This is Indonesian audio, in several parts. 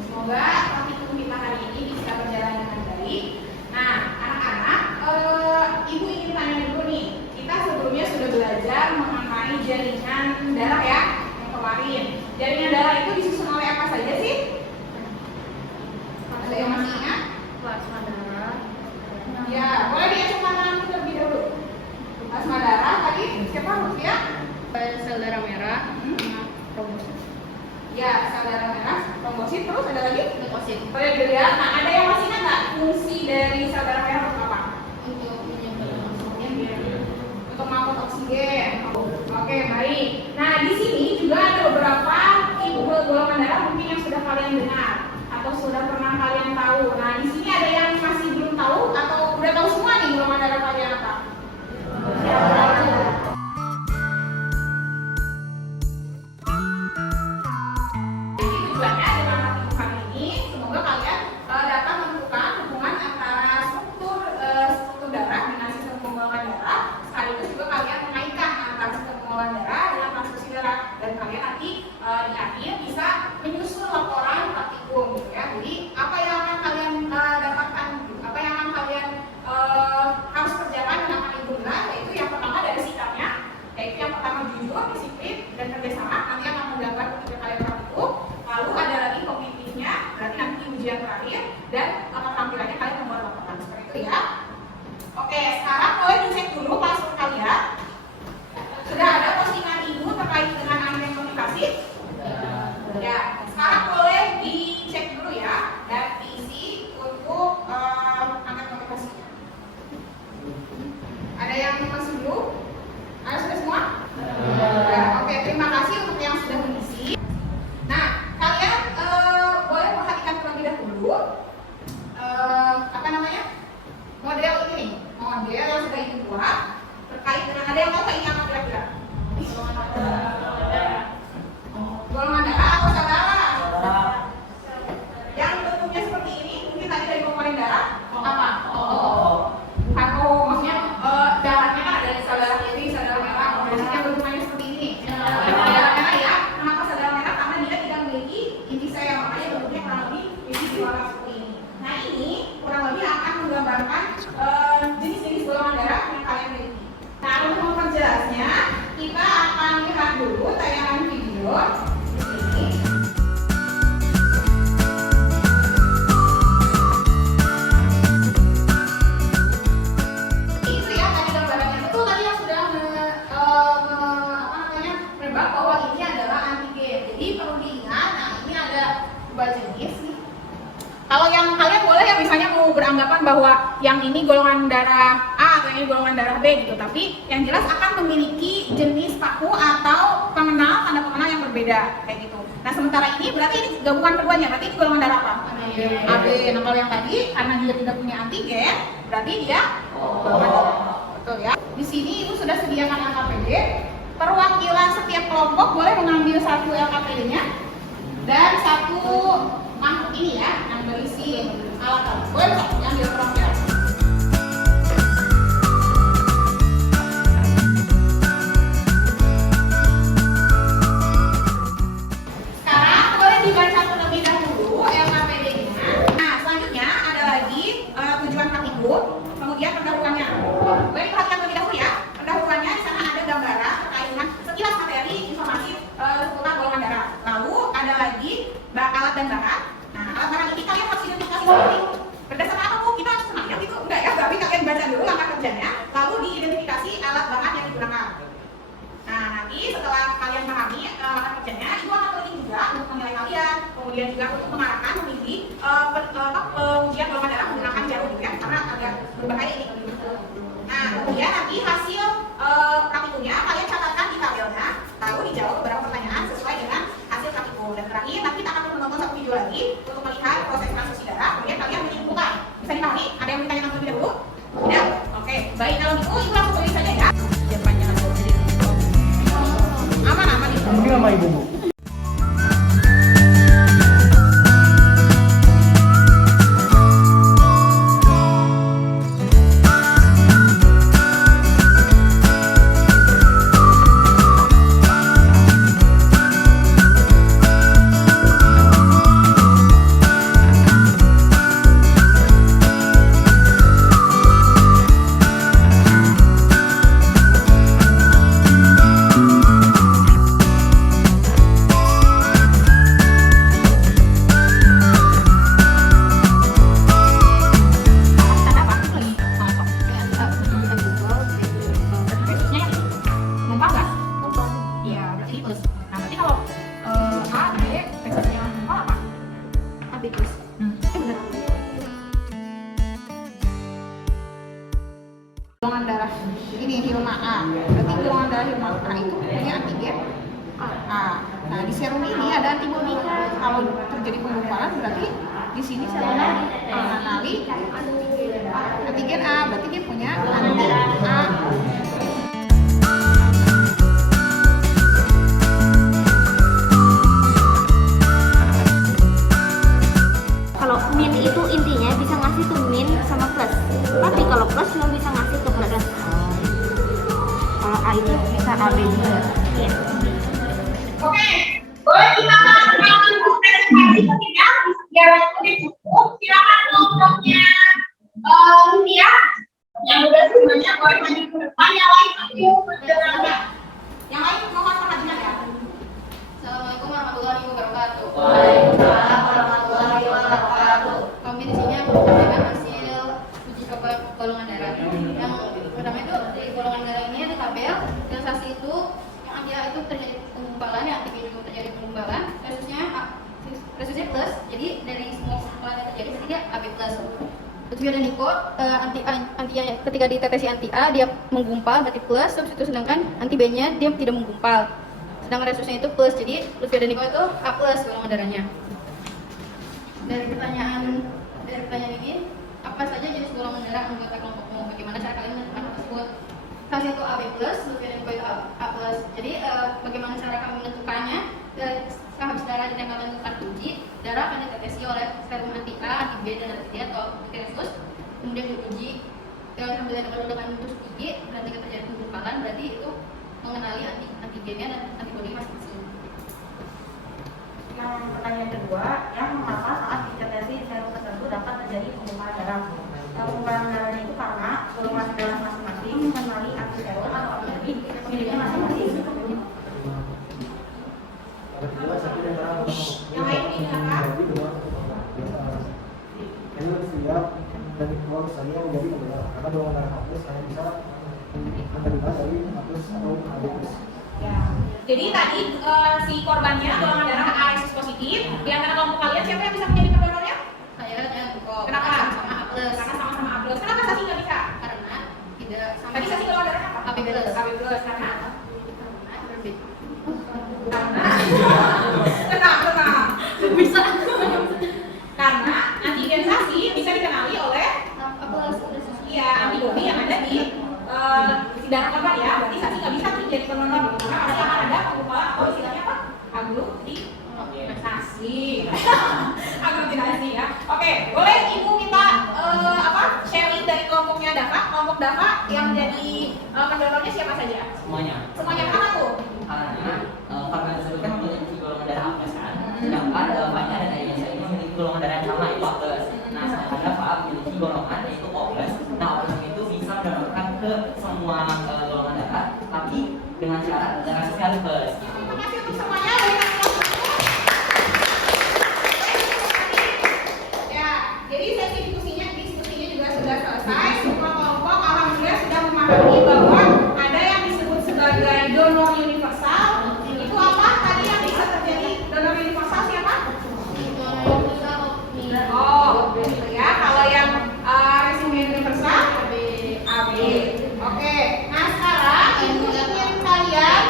Semoga praktikum kita hari ini bisa berjalan dengan baik. Nah, anak-anak, ibu ingin tanya dulu nih. Kita sebelumnya sudah belajar mengenai jaringan darah ya, yang kemarin. Jaringan darah itu disusun oleh apa saja sih? Ada yang masih ingat? Plasma darah. Ya, boleh diacungkan terlebih dahulu. Plasma darah tadi siapa Lutfia? Sel darah merah. Trombosit. Ya, sel darah merah, trombosit, terus ada lagi? Leukosit. Boleh dilihat. Nah, ada yang masih ingat nggak fungsi dari sel darah merah untuk apa? Untuk menyimpan oksigen. Untuk mengangkut oksigen. Oke, baik. Nah, di sini juga ada beberapa tipe golongan darah mungkin yang sudah kalian dengar atau sudah pernah kalian tahu. Nah, di sini ada yang masih belum tahu atau udah tahu semua nih golongan darah kalian apa? Tujuannya dengan pertemuan ini, semoga kalian dapat menemukan hubungan antara struktur darah dengan sistem pembuluhan darah, sekaligus juga kalian mengaitkan antara sistem pembuluhan darah dengan transfusi darah, dan kalian nanti di akhir bisa menyusun laporan praktikum gitu ya. Jadi apa yang akan kalian dapatkan, apa yang akan kalian harus kerjakan dengan ibu yaitu yang pertama dari sikapnya, yaitu yang pertama jujur, disiplin, dan kerjasama. Nanti akan menggambar ketika kalian praktikum. Lalu ada lagi kognitifnya, berarti nanti ujian terakhir, dan tampilannya kalian membuat laporan seperti itu ya. Oke, sekarang boleh dicek dulu password kalian. Sudah ada postingan ibu terkait dengan anggaran komunikasi? Ya, sekarang boleh dicek dulu ya dan diisi untuk anggaran komunikasi. Ada yang masih belum? Ada sudah semua? Ya, oke, terima kasih untuk yang sudah mengisi. Nah, kalian boleh perhatikan terlebih dahulu model ini, model yang sudah ibu buat terkait dengan, ada yang tahu nggak ini apa kira-kira? Golongan darah atau sel darah? Yang bentuknya seperti ini, mungkin tadi dari komponen darah apa? Bukan maksudnya darahnya kan ada sel darah kiri, sel darah merah, yang bentuknya seperti ini. Darah merah ya, kenapa sel darah merah? Karena dia tidak memiliki inti sel, makanya bentuknya kurang lebih di warna seperti ini. Nah, ini kurang lebih akan menggambarkan jenis-jenis golongan darah yang kalian miliki. Nah, untuk memperjelasnya, kita akan lihat dulu tayangan video ini. Itu ya tadi gambarannya, betul tadi yang sudah menebak bahwa ini adalah antigen. Jadi perlu diingat, nah ini ada dua jenis nih. Kalau yang kalian boleh ya misalnya mau beranggapan bahwa yang ini golongan darah A atau ini golongan darah B gitu, tapi yang jelas akan memiliki jenis paku atau pengenal, tanda pengenal yang berbeda kayak gitu. Nah, sementara ini berarti ini gabungan keduanya, berarti ini golongan darah apa? AB. Nah, kalau yang tadi karena dia tidak punya antigen, berarti dia golongan darah. Betul ya. Di sini ibu sudah sediakan LKPD. Perwakilan setiap kelompok boleh mengambil satu LKPD-nya dan satu mangkuk ini ya, yang berisi alat-alat. Boleh nggak ambil perwakilan? Sekarang boleh dibaca terlebih dahulu LKPD-nya. Nah, selanjutnya ada lagi tujuan praktikum, kemudian pendahuluannya. Boleh diperhatikan terlebih dahulu ya. Pendahuluannya di sana ada gambaran terkait dengan sekilas materi informasi seputar golongan darah. Lalu ada lagi alat dan bahan. Nah, alat bahan ini kalian harus identifikasi sendiri. Berdasarkan apa Bu? Kita harus kenal ya gitu? Enggak ya, tapi kalian baca dulu langkah kerjanya, lalu diidentifikasi alat bahan yang digunakan. Nah, nanti setelah kalian pahami langkah kerjanya, ibu akan penting juga untuk menilai kalian, kemudian juga untuk mengarahkan memilih pengujian golongan darah menggunakan jarum ya, karena agak berbahaya ini. Nah, kemudian nanti hasil praktikumnya kalian catatkan di tabelnya, lalu dijawab beberapa pertanyaan sesuai dengan hasil praktikum. Dan terakhir, nanti kita akan menonton satu video lagi untuk melihat proses transfusi darah, kemudian kalian menyimpulkan. Bisa dipahami? Ada yang bertanya terlebih dahulu? Tidak? Oke, baik, kalau gitu ibu langsung tulis saja ya. Aman-aman itu. Mungkin sama ibu Bu. Golongan darah ini Hilma A. Berarti golongan darah Hilma A itu punya antigen A. Nah, di serum ini ada antibodinya. Kalau terjadi penggumpalan berarti di sini serumnya mengenali antigen A, berarti dia punya antigen A. Kalau min itu intinya bisa ngasih tuh min sama plus. Tapi kalau plus cuma bisa ngasih ke plus. Kalau A itu bisa AB juga. Iya. Oke, boleh kita lakukan presentasi ketiga biar lebih cukup. Silakan kelompoknya Rupiah yang udah semuanya boleh maju ke depan. Yang lain aku bergerak. Yang lain mohon perhatian ya. Assalamualaikum warahmatullahi wabarakatuh. Waalaikumsalam warahmatullahi wabarakatuh. Kami di sini akan menyampaikan hasil uji coba golongan darah. Yang pertama itu di golongan darah ini ada tabel sensasi itu yang dia itu terjadi penggumpalan, yang antigen itu terjadi penggumpalan, resusnya plus. Jadi dari semua penggumpalan yang terjadi berarti dia AB plus. Lutfi dan Niko ketika ditetesi anti A dia menggumpal berarti plus, terus itu sedangkan anti B-nya dia tidak menggumpal. Sedangkan resusnya itu plus, jadi Lutfi dan Niko itu A plus golongan darahnya. Dari pertanyaan ini, apa saja jenis golongan darah anggota kelompokmu? Bagaimana cara kalian menentukan hal tersebut? Salah satu AB plus, Lutfi dan Niko itu A plus. Jadi bagaimana cara kami menentukannya? Habis darah yang kalian lakukan uji, darah akan ditetesi oleh serum anti A, anti B, dan anti D atau resus. Kemudian diuji sambil dengan terus uji, berarti terjadi penggumpalan, berarti itu mengenali antigennya dan antibodi masing-masing. Yang pertanyaan kedua, yang mengapa saat ditetesi serum tertentu dapat terjadi penggumpalan darah? Penggumpalan darahnya itu karena golongan darah masing-masing mengenali antiserum atau antibodi miliknya masing-masing. Yang lain didengarkan. Ini lebih siap dan keluar saya menjadi benar karena golongan darah A plus saya bisa menerima dari A plus atau AB plus. Ya. Jadi tadi si korbannya golongan darah A resus positif. Di antara kelompok kalian siapa yang bisa menjadi pendonornya? Saya dan Niko. Kenapa? Sama A plus. Karena sama-sama A plus. Kenapa Sasi nggak bisa? Karena tidak sama. Tadi Sasi golongan darah apa? AB plus. AB plus karena Berbeda. tenang. Bisa. Karena antigen Sasi bisa dikenali oleh A plus. iya antibodi yang ada di darah korban ya. Berarti Sasi nggak bisa tuh jadi pendonor gitu. Karena pasti akan ada penggumpalan atau istilahnya apa? Aglutinasi. Aglutinasi ya. Oke, boleh Ibu minta sharing dari kelompoknya Dava, kelompok Dava yang jadi pendonornya siapa saja? Semuanya. Semuanya kenapa tuh? Karena disebutkan memiliki golongan darah A plus kan, sedangkan Fanya dan Aisyah ini memiliki golongan darah yang sama yaitu A plus. Nah, sedangkan Dava memiliki golongan yaitu O plus. Nah, O plus itu bisa mendonorkan ke semua golongan darah, tapi dengan syarat darah sosial plus. Terima kasih untuk semuanya. Dari ya, jadi sesi diskusinya juga sudah selesai. Semua kelompok alhamdulillah sudah memahami bahwa ada yang disebut sebagai donor universal. Itu apa? Tadi yang bisa terjadi donor universal siapa? Oh, gitu ya. Kalau yang resumnya universal AB. Oke. Nah, sekarang Ibu ingin kalian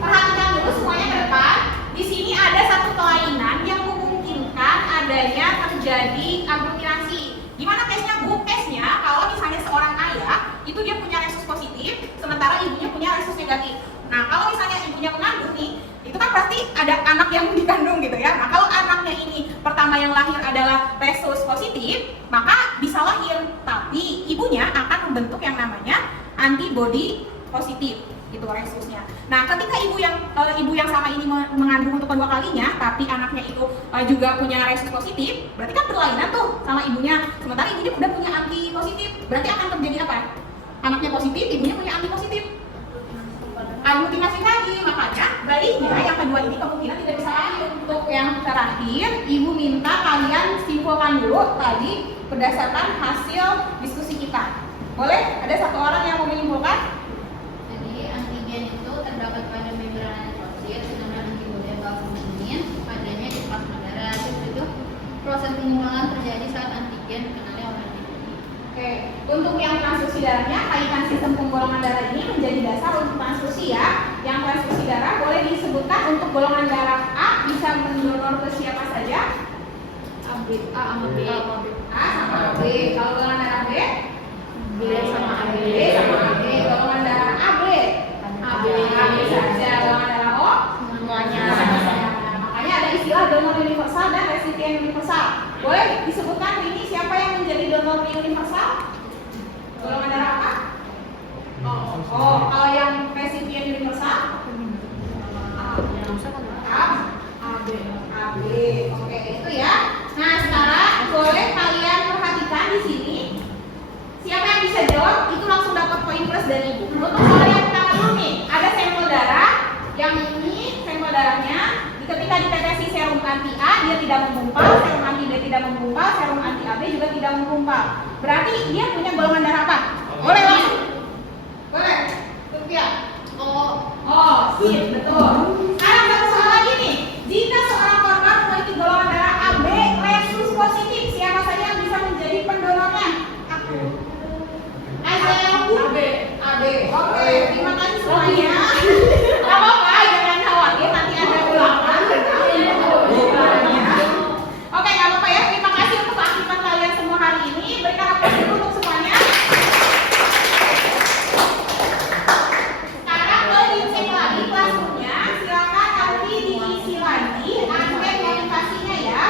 perhatikan dulu semuanya ke depan. Di sini ada satu kelainan yang memungkinkan adanya terjadi aglutinasi. Gimana case-nya, Bu? Case-nya kalau misalnya seorang ayah itu dia punya resus positif, sementara ibunya punya resus negatif. Nah, kalau misalnya ibunya mengandung nih, itu kan berarti ada anak yang dikandung gitu ya. Nah, kalau anaknya ini pertama yang lahir adalah resus positif, maka bisa lahir, tapi ibunya akan membentuk yang namanya antibody positif, itu resusnya. Nah, ketika ibu yang sama ini mengandung untuk kedua kalinya, tapi anaknya itu juga punya resus positif, berarti kan berlainan tuh sama ibunya. Sementara ibunya udah punya anti positif, berarti akan terjadi apa? Anaknya positif, ibunya punya anti positif. Aglutinasi lagi, makanya baiknya yang kedua ini kemungkinan tidak bisa lahir. Untuk yang terakhir, ibu minta kalian simpulkan dulu tadi berdasarkan hasil diskusi kita. Boleh? Ada satu orang yang mau menyimpulkan? Jadi antigen itu terdapat pada membran netrosit, sedangkan antibodi atau albumin padanya di plasma darah. Itu pengumpulan terjadi saat antigen dikenali oleh antibodi. Oke, untuk yang transfusi darahnya, kaitan sistem penggolongan darah ini menjadi dasar untuk transfusi ya. Yang transfusi darah boleh disebutkan untuk golongan darah A bisa mendonor ke siapa saja? A sama B. A sama B. Kalau golongan darah B? B sama AB. B sama AB. Golongan darah AB? AB. AB saja. Golongan darah O? Semuanya. Makanya ada istilah donor universal dan resipien universal. Boleh disebutkan ini siapa yang menjadi donor universal? Golongan darah apa? Oh, kalau yang resipien universal? AB. AB. Oke, itu ya. Nah, sekarang boleh kalian perhatikan di sini. Siapa yang bisa jawab itu langsung dapat poin plus dari ibu. Untuk soal yang pertama dulu nih, ada sampel darah. Yang ini sampel darahnya ketika ditetesi serum anti A dia tidak menggumpal, serum anti B tidak menggumpal, serum anti AB juga tidak menggumpal. Berarti dia punya golongan darah apa? Boleh langsung. Boleh. Sofia. Oh, sip, betul. Sekarang satu soal lagi nih. Jika seorang korban memiliki golongan darah AB resus positif, siapa saja yang bisa menjadi pendonornya? AB. Oke, terima kasih semuanya. Gak apa-apa, jangan khawatir, nanti ada ulangan. Oke, gak apa-apa ya. Terima kasih untuk keaktifan kalian semua hari ini. Berikan aplaus dulu untuk semuanya. Sekarang boleh dicek lagi kelasnya. Silakan nanti diisi lagi angket motivasinya ya.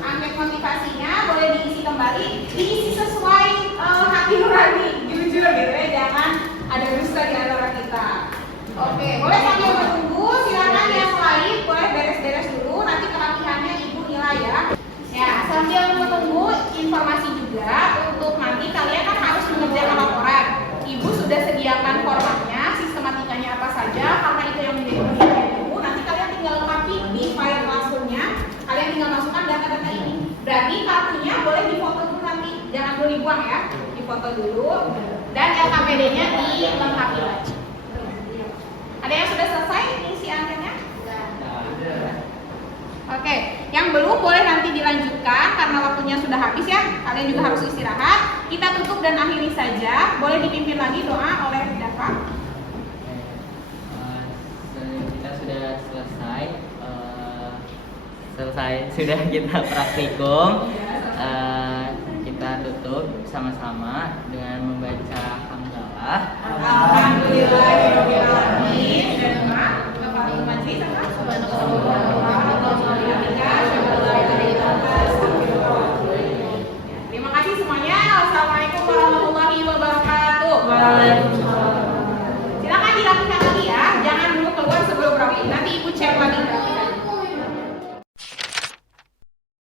Angket motivasinya boleh diisi kembali, diisi sesuai hati nurani, jujur gitu ya, jangan ada dusta di antara kita. Oke, boleh sambil menunggu, silakan yang lain boleh beres-beres dulu, nanti kerapihannya ibu nilai ya. Ya, sambil menunggu informasi juga untuk nanti kalian kan harus mengerjakan laporan. Ibu sudah sediakan formatnya, sistematikanya apa saja, karena itu yang menjadi penilaian ibu. Nanti kalian tinggal lengkapi di file classroom-nya, kalian tinggal masukkan data-data ini. Berarti kartunya boleh difoto dulu nanti, jangan dulu dibuang ya, difoto dulu. Dan LKPD-nya dilengkapi lagi. Ada yang sudah selesai isi anketnya? Oke, yang belum boleh nanti dilanjutkan karena waktunya sudah habis ya. Kalian juga harus istirahat. Kita tutup dan akhiri saja. Boleh dipimpin lagi doa oleh Dava. Kita sudah selesai sudah kita praktikum. Kita tutup sama-sama dengan membaca hamdalah. Alhamdulillahirabbil alamin. Dan Bapak Ibu Majlis, subhanallah.